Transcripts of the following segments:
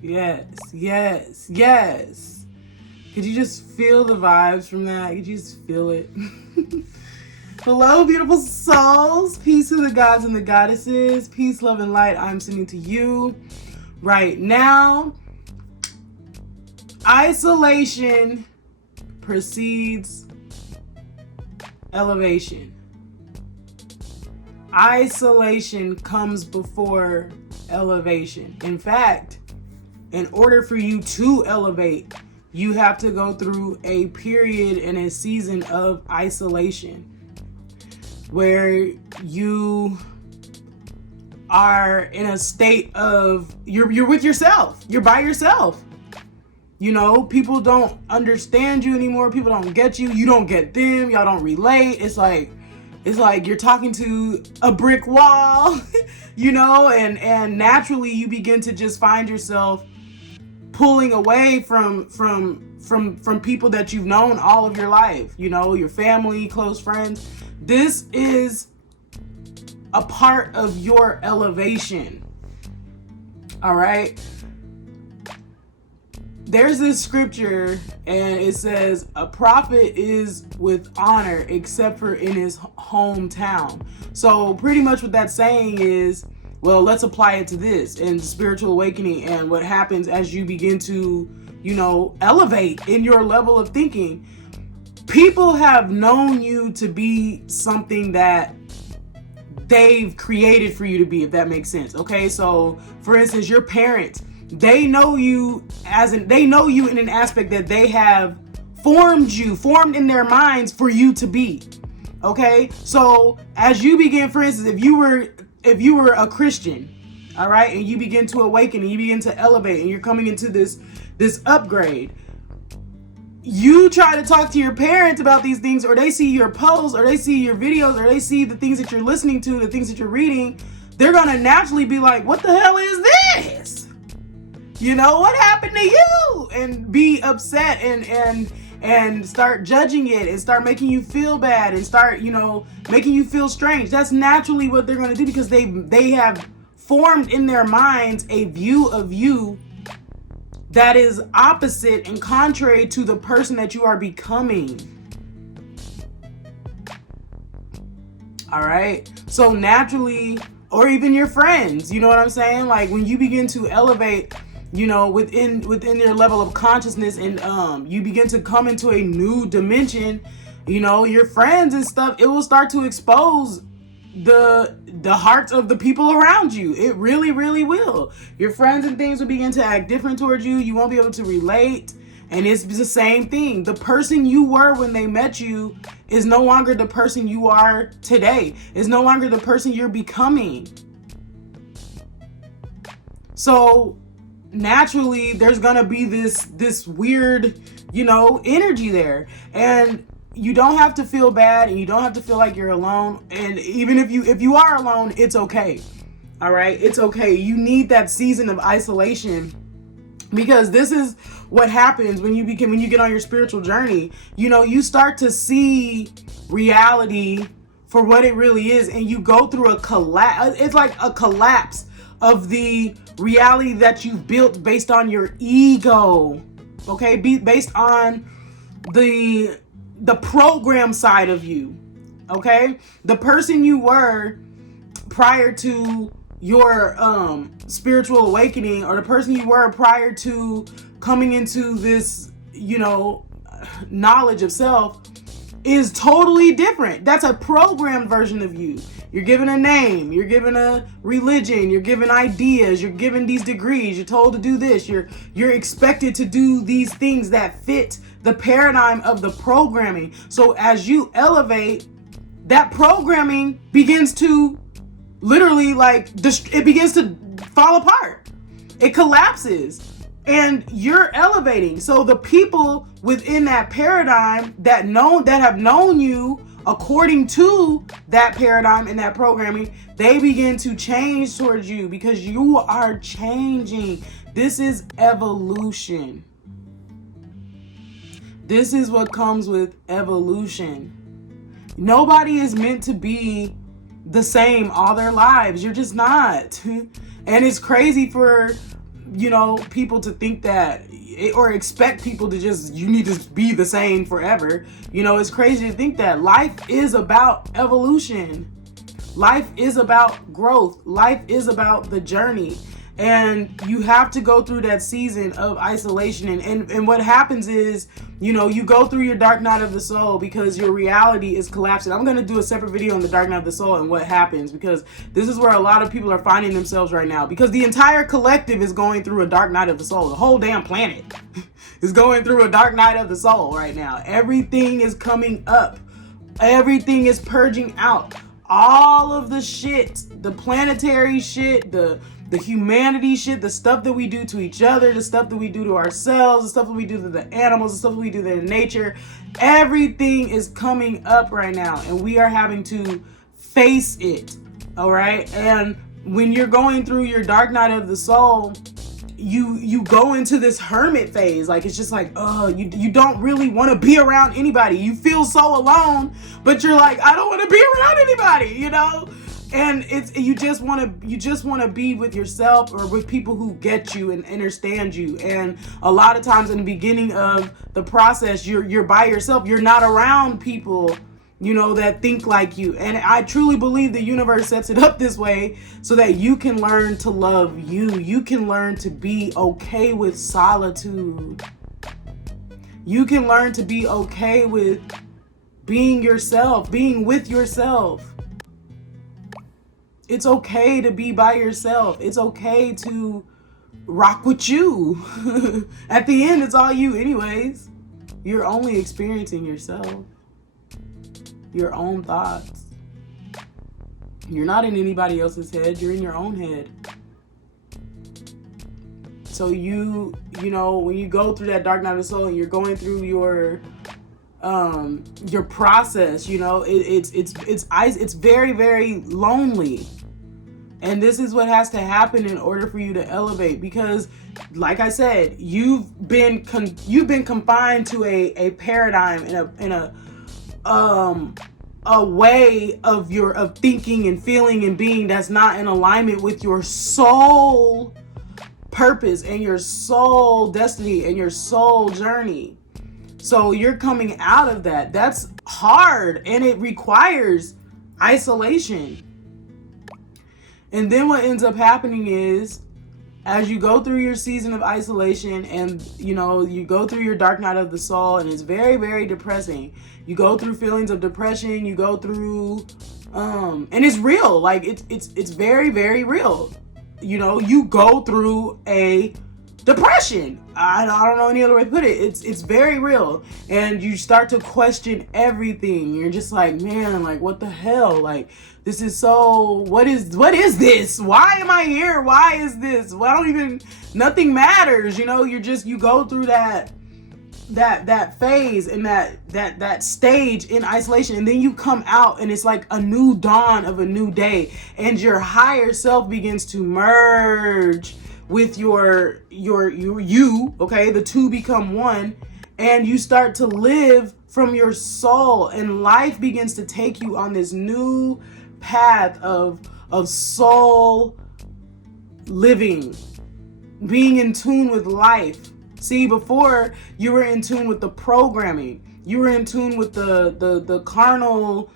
Yes, yes, yes. Could you just feel the vibes from that? Could you just feel it? Hello, beautiful souls. Peace to the gods and the goddesses. Peace, love, and light I'm sending to you right now. Isolation precedes elevation. Isolation comes before elevation. In fact, in order for you to elevate, you have to go through a period and a season of isolation where you are in a state of you're with yourself. You're by yourself. You know, people don't understand you anymore. People don't get you. You don't get them. Y'all don't relate. It's like you're talking to a brick wall, you know, and naturally you begin to just find yourself pulling away from people that you've known all of your life, you know, your family, close friends. This is a part of your elevation. All right. There's this scripture and it says a prophet is with honor except for in his hometown. So pretty much what that's saying is, well, let's apply it to this and spiritual awakening and what happens as you begin to, you know, elevate in your level of thinking. People have known you to be something that they've created for you to be, if that makes sense. Okay, so for instance, your parents, they know you in an aspect that they have formed in their minds for you to be. Okay, so as you begin, for instance, if you were a Christian, all right, and you begin to awaken and you begin to elevate and you're coming into this upgrade, you try to talk to your parents about these things, or they see your posts, or they see your videos, or they see the things that you're listening to, the things that you're reading, they're gonna naturally be like, what the hell is this? You know, what happened to you? And be upset and start judging it and start making you feel bad and start, you know, making you feel strange. That's naturally what they're going to do because they have formed in their minds a view of you that is opposite and contrary to the person that you are becoming. All right. So naturally, or even your friends, you know what I'm saying? Like when you begin to elevate, you know, within your level of consciousness and you begin to come into a new dimension, you know, your friends and stuff, it will start to expose the hearts of the people around you. It really, really will. Your friends and things will begin to act different towards you. You won't be able to relate. And it's the same thing. The person you were when they met you is no longer the person you are today. Is no longer the person you're becoming. So naturally there's gonna be this weird, you know, energy there, and you don't have to feel bad and you don't have to feel like you're alone. And even if you are alone, it's okay. All right, it's okay. You need that season of isolation, because this is what happens when you get on your spiritual journey. You know, you start to see reality for what it really is, and you go through a collapse. It's like a collapse of the reality that you've built based on your ego, okay? Based on the program side of you, okay? The person you were prior to your spiritual awakening, or the person you were prior to coming into this, you know, knowledge of self, is totally different. That's a programmed version of you. You're given a name, you're given a religion, you're given ideas, you're given these degrees, you're told to do this, you're expected to do these things that fit the paradigm of the programming. So as you elevate, that programming begins to literally it begins to fall apart. It collapses. And you're elevating. So the people within that paradigm that have known you according to that paradigm and that programming, they begin to change towards you because you are changing. This is evolution. This is what comes with evolution. Nobody is meant to be the same all their lives. You're just not. And it's crazy for people to think that, or expect people to just, you need to be the same forever. It's crazy to think that. Life is about evolution. Life is about growth. Life is about the journey. And you have to go through that season of isolation. And what happens is, you go through your dark night of the soul because your reality is collapsing. I'm going to do a separate video on the dark night of the soul and what happens, because this is where a lot of people are finding themselves right now, because the entire collective is going through a dark night of the soul. The whole damn planet is going through a dark night of the soul right now. Everything is coming up. Everything is purging out. All of the shit, the planetary shit, the humanity shit, the stuff that we do to each other, the stuff that we do to ourselves, the stuff that we do to the animals, the stuff that we do to nature, everything is coming up right now, and we are having to face it. All right. And when you're going through your dark night of the soul, you go into this hermit phase. Like, it's just like, you don't really want to be around anybody. You feel so alone, but you're like, I don't want to be around anybody, And you just want to be with yourself, or with people who get you and understand you. And a lot of times in the beginning of the process, you're by yourself. You're not around people that think like you. And I truly believe the universe sets it up this way so that you can learn to love you. You can learn to be okay with solitude. You can learn to be okay with being yourself, being with yourself. It's okay to be by yourself. It's okay to rock with you. At the end, it's all you anyways. You're only experiencing yourself. Your own thoughts. You're not in anybody else's head. You're in your own head. So when you go through that dark night of the soul and you're going through your process, it's very, very lonely. And this is what has to happen in order for you to elevate, because like I said, you've been confined to a paradigm in a way of thinking and feeling and being that's not in alignment with your soul purpose and your soul destiny and your soul journey. So you're coming out of that. That's hard, and it requires isolation. And then what ends up happening is, as you go through your season of isolation and, you go through your dark night of the soul, and it's very, very depressing. You go through feelings of depression. You go through, and it's real. Like, it's very, very real. You go through a depression. I don't know any other way to put it. It's very real. And you start to question everything. You're just like, man, like, what the hell? Like, this is so, what is this? Why am I here? Why is this? Well, nothing matters. You go through that phase and that stage in isolation, and then you come out and it's like a new dawn of a new day, and your higher self begins to merge with your you, okay? The two become one, and you start to live from your soul, and life begins to take you on this new path of soul living, being in tune with life. See, before you were in tune with the programming, you were in tune with the carnal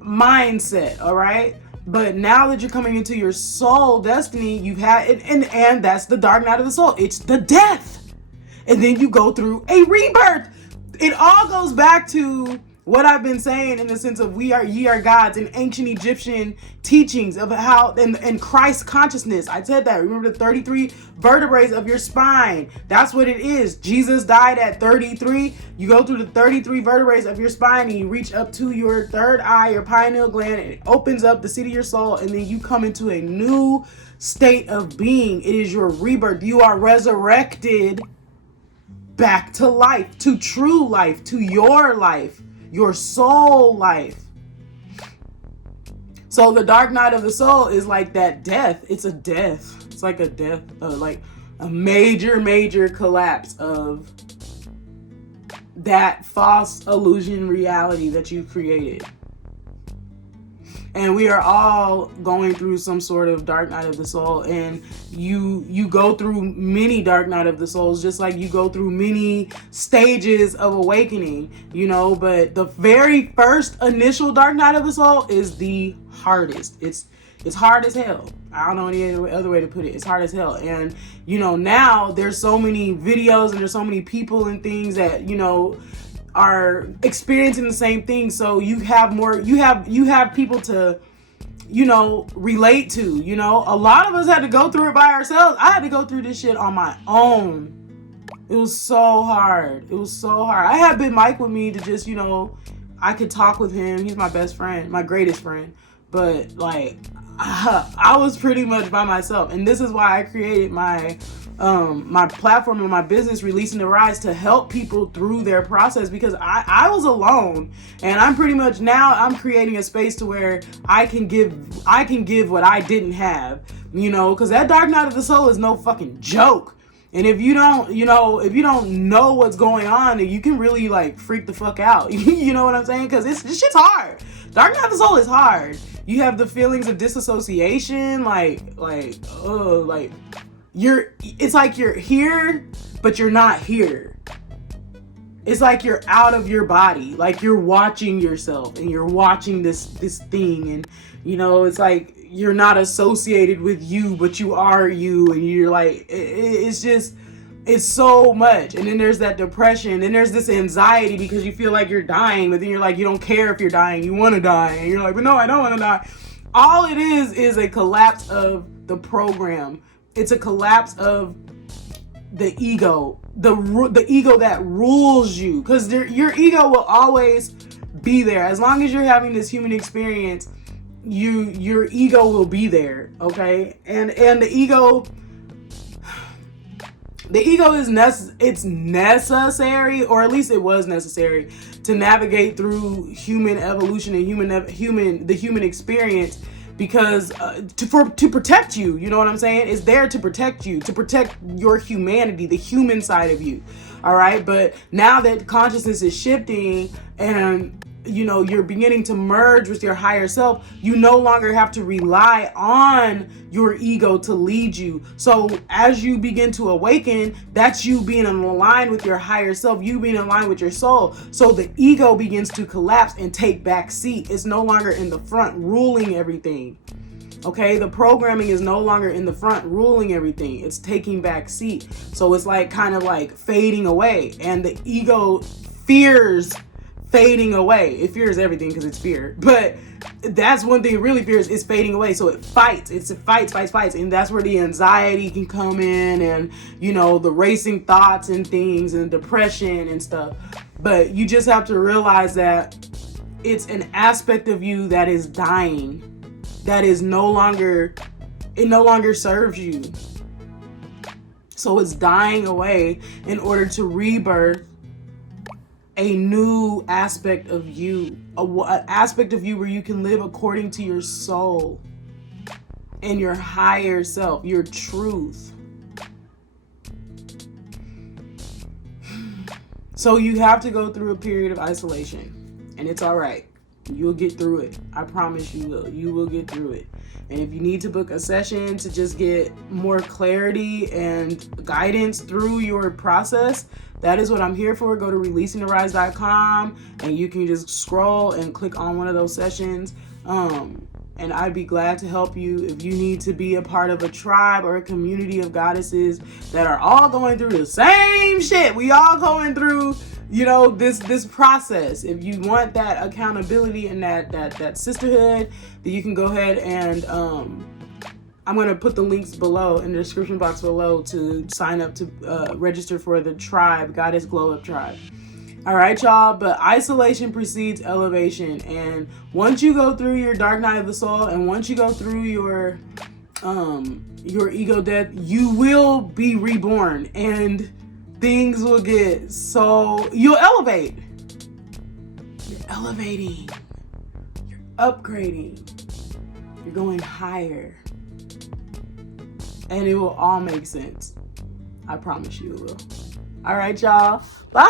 mindset, all right? But now that you're coming into your soul destiny, you've had it, and that's the dark night of the soul. It's the death. And then you go through a rebirth. It all goes back to what I've been saying in the sense of ye are gods, in ancient Egyptian teachings of how, and Christ consciousness. I said that. Remember the 33 vertebrae of your spine. That's what it is. Jesus died at 33. You go through the 33 vertebrae of your spine, and you reach up to your third eye, your pineal gland, and it opens up the seat of your soul, and then you come into a new state of being. It is your rebirth. You are resurrected back to life, to true life, to your life, your soul life. So the dark night of the soul is like that death. It's a death. It's like a death, like a major collapse of that false illusion reality that you created. And we are all going through some sort of dark night of the soul, and you go through many dark night of the souls, just like you go through many stages of awakening, but the very first initial dark night of the soul is the hardest. It's hard as hell. I don't know any other way to put it. It's hard as hell. And now there's so many videos and there's so many people and things that are experiencing the same thing, so you have people to relate to. A lot of us had to go through it by ourselves. I had to go through this shit on my own. It was so hard. I had Big Mike with me to just I could talk with him. He's my best friend, my greatest friend, but like I was pretty much by myself. And this is why I created my platform and my business, Releasing the Rise, to help people through their process, because I was alone, and I'm creating a space to where I can give what I didn't have, because that dark night of the soul is no fucking joke. And if you don't know what's going on, you can really like freak the fuck out. You know what I'm saying? Because this shit's hard. Dark night of the soul is hard. You have the feelings of disassociation, it's like you're here, but you're not here. It's like you're out of your body, like you're watching yourself and you're watching this thing, and it's like you're not associated with you, but you are you, and you're like, it's so much. And then there's that depression, then there's this anxiety because you feel like you're dying, but then you're like, you don't care if you're dying, you want to die, and you're like, but no, I don't want to die. All it is a collapse of the program. It's a collapse of the ego, the ego that rules you, because your ego will always be there. As long as you're having this human experience, your ego will be there, okay? And the ego is it's necessary, or at least it was necessary, to navigate through human evolution and the human experience, because to protect you. You know what I'm saying? It's there to protect you, to protect your humanity, the human side of you. All right, but now that consciousness is shifting and you're beginning to merge with your higher self, you no longer have to rely on your ego to lead you. So as you begin to awaken, that's you being in line with your higher self, you being in line with your soul. So the ego begins to collapse and take back seat. It's no longer in the front ruling everything. Okay, the programming is no longer in the front ruling everything. It's taking back seat. So it's like kind of like fading away, and the ego fears fading away. It fears everything because it's fear, but that's one thing it really fears, is fading away. So it fights. It fights, and that's where the anxiety can come in, and the racing thoughts and things, and depression and stuff. But you just have to realize that it's an aspect of you that is dying, that is no longer serves you. So it's dying away in order to rebirth a new aspect of you, an aspect of you where you can live according to your soul and your higher self, your truth. So you have to go through a period of isolation, and it's all right. You'll get through it. I promise you will. You will get through it. And if you need to book a session to just get more clarity and guidance through your process, that is what I'm here for. Go to releasingtherise.com, and you can just scroll and click on one of those sessions. And I'd be glad to help you if you need to be a part of a tribe or a community of goddesses that are all going through the same shit. We all going through, this process. If you want that accountability and that sisterhood, then you can go ahead and I'm going to put the links below in the description box below to sign up to register for the tribe, Goddess Glow Up Tribe. All right, y'all, but isolation precedes elevation. And once you go through your dark night of the soul, and once you go through your ego death, you will be reborn, and things will get you'll elevate. You're elevating. You're upgrading. You're going higher. And it will all make sense. I promise you it will. All right, y'all. Bye.